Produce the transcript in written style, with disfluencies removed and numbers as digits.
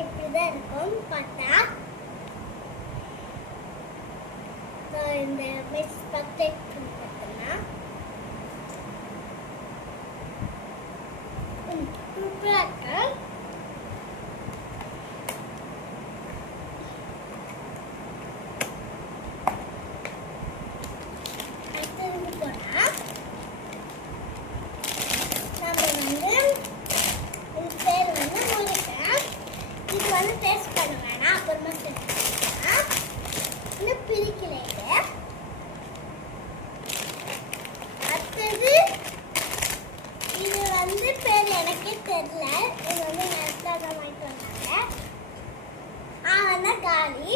இப்படிதான் இருக்கும் பார்த்தா. இந்த மிக்ஸ் பார்த்தா சூப்பராக இருக்கு. டேஸ்ட் பண்ணுவேன் அப்புறமா இன்னும் பிரிக்கல. அடுத்தது இது பேர் எனக்கே தெரியல. இது நேரத்தில் தான் வாங்கிட்டு வந்தாங்க. காலி